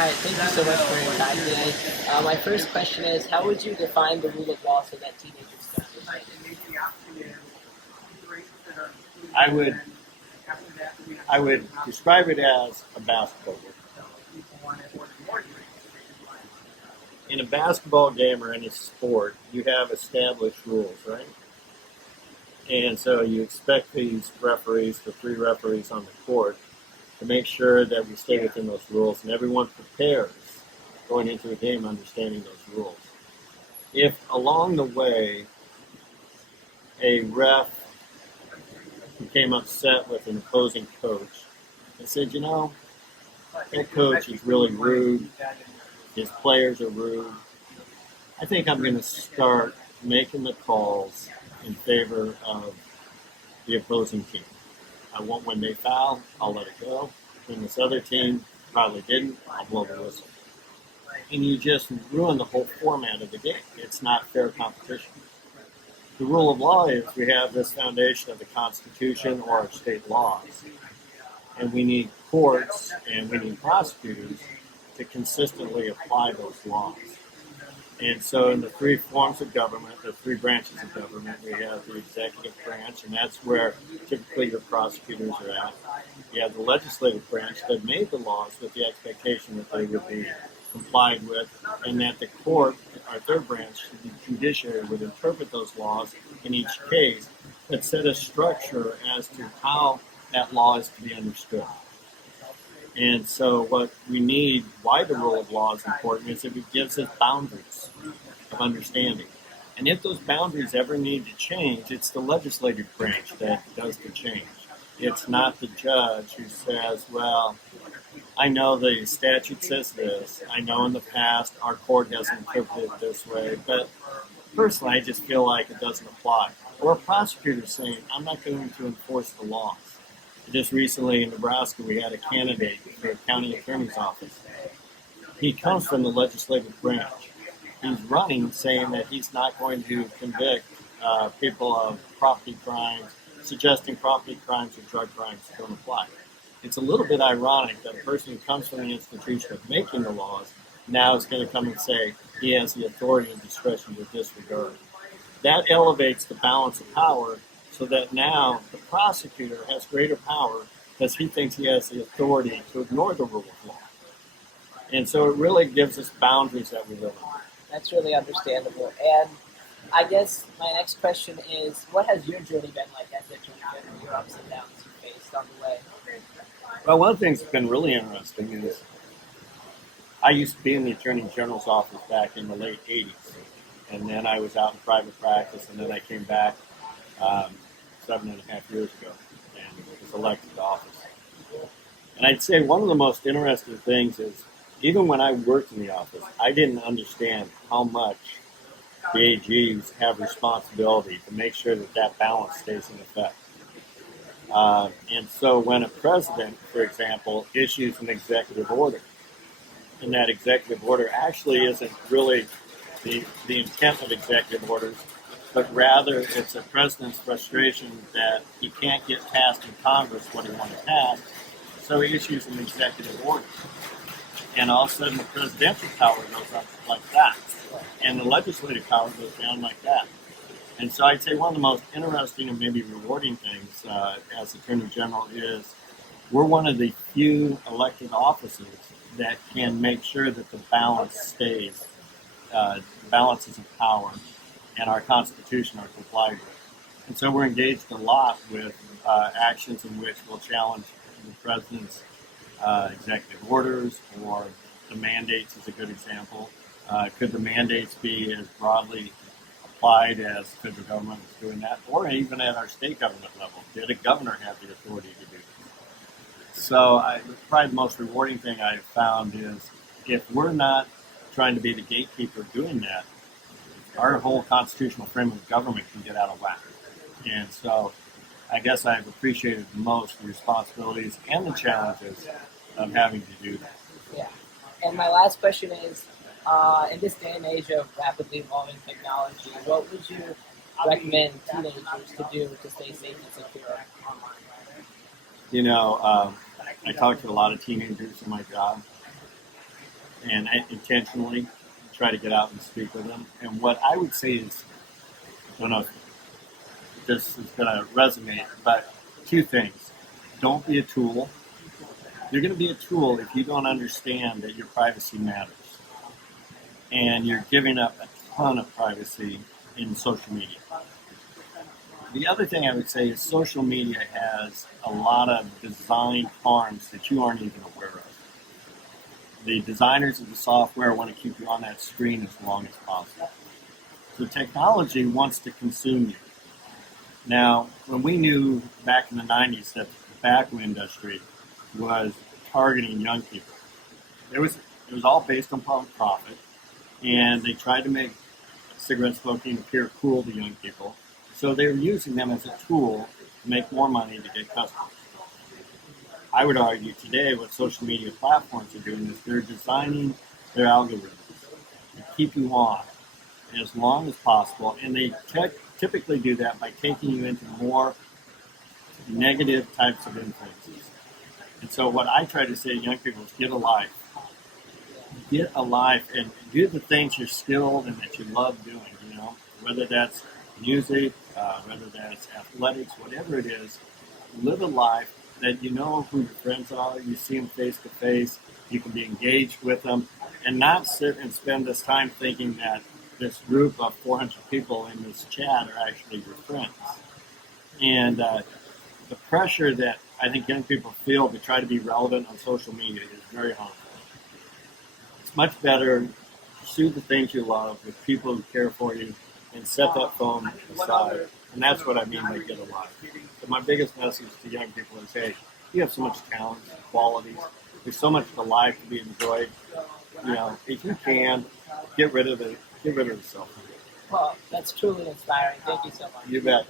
Hi, thank you so much for your time today. My first question is, how would you define the rule of law so that teenagers can understand it? I would I would describe it as a basketball game. In a basketball game or any sport, you have established rules, right? And so you expect these referees, the three referees on the court, to make sure that we stay within those rules, and everyone prepares going into a game understanding those rules. If along the way a ref became upset with an opposing coach and said, that coach is really rude, his players are rude, I think I'm going to start making the calls in favor of the opposing team. I won't, when they foul, I'll let it go. When this other team probably didn't, I'll blow the whistle. And you just ruin the whole format of the game. It's not fair competition. The rule of law is we have this foundation of the Constitution or our state laws. And we need courts and we need prosecutors to consistently apply those laws. And so in the three forms of government, the three branches of government, we have the executive branch, and that's where typically your prosecutors are at. You have the legislative branch that made the laws with the expectation that they would be complied with, and that the court, our third branch, the judiciary, would interpret those laws in each case, but set a structure as to how that law is to be understood. And so what we need, why the rule of law is important, is that it gives us boundaries of understanding. And if those boundaries ever need to change, it's the legislative branch that does the change. It's not the judge who says, well, I know the statute says this. I know in the past our court has interpreted it this way. But personally, I just feel like it doesn't apply. Or a prosecutor saying, I'm not going to enforce the laws. Just recently in Nebraska, we had a candidate for the county attorney's office. He comes from the legislative branch. He's running saying that he's not going to convict people of property crimes, suggesting property crimes or drug crimes don't apply. It's a little bit ironic that a person who comes from the institution of making the laws now is going to come and say he has the authority and discretion to disregard. That elevates the balance of power so that now the prosecutor has greater power because he thinks he has the authority to ignore the rule of law. And so it really gives us boundaries that we live in. That's really understandable. And I guess my next question is, what has your journey been like as attorney general, your ups and downs you faced on the way? Well, one thing that's been really interesting is I used to be in the Attorney General's office back in the late 80s. And then I was out in private practice, and then I came back 7.5 years ago and was elected to office. And I'd say one of the most interesting things is, even when I worked in the office, I didn't understand how much the AGs have responsibility to make sure that that balance stays in effect. And so when a president, for example, issues an executive order, and that executive order actually isn't really the intent of executive orders, but rather it's a president's frustration that he can't get passed in Congress what he wants passed, so he issues an executive order. And all of a sudden the presidential power goes up like that, and the legislative power goes down like that. And so I'd say one of the most interesting and maybe rewarding things as Attorney General is we're one of the few elected offices that can make sure that the balance stays, balances of power and our Constitution are complied with. And so we're engaged a lot with actions in which we'll challenge the President's executive orders, or the mandates is a good example. Could the mandates be as broadly applied as federal government is doing that, or even at our state government level? Did a governor have the authority to do this? So probably the most rewarding thing I've found is if we're not trying to be the gatekeeper doing that, our whole constitutional frame of government can get out of whack. And so I guess I've appreciated the most the responsibilities and the challenges of having to do that. Yeah. And my last question is, in this day and age of rapidly evolving technology, what would you recommend teenagers to do to stay safe and secure online? I talk to a lot of teenagers in my job, and I intentionally try to get out and speak with them. And what I would say is, I don't know if this is going to resonate, but two things. Don't be a tool. You're going to be a tool if you don't understand that your privacy matters. And you're giving up a ton of privacy in social media. The other thing I would say is social media has a lot of design harms that you aren't even aware of. The designers of the software want to keep you on that screen as long as possible. So technology wants to consume you. Now, when we knew back in the 90s that the tobacco industry was targeting young people, it was all based upon profit, and they tried to make cigarette smoking appear cool to young people. So they were using them as a tool to make more money to get customers. I would argue today what social media platforms are doing is they're designing their algorithms to keep you on as long as possible, and they typically do that by taking you into more negative types of influences. And so what I try to say to young people is get a life. Get a life and do the things you're skilled and that you love doing, whether that's music, whether that's athletics, whatever it is. Live a life that you know who your friends are, you see them face to face, you can be engaged with them, and not sit and spend this time thinking that this group of 400 people in this chat are actually your friends. And the pressure that I think young people feel to try to be relevant on social media is very harmful. It's much better to pursue the things you love with people who care for you and set that phone aside. And that's what I mean by get a life. So my biggest message to young people is, hey, you have so much talent, qualities. There's so much to life to be enjoyed. If you can, get rid of the cell phone. Well, that's truly inspiring. Thank you so much. You bet.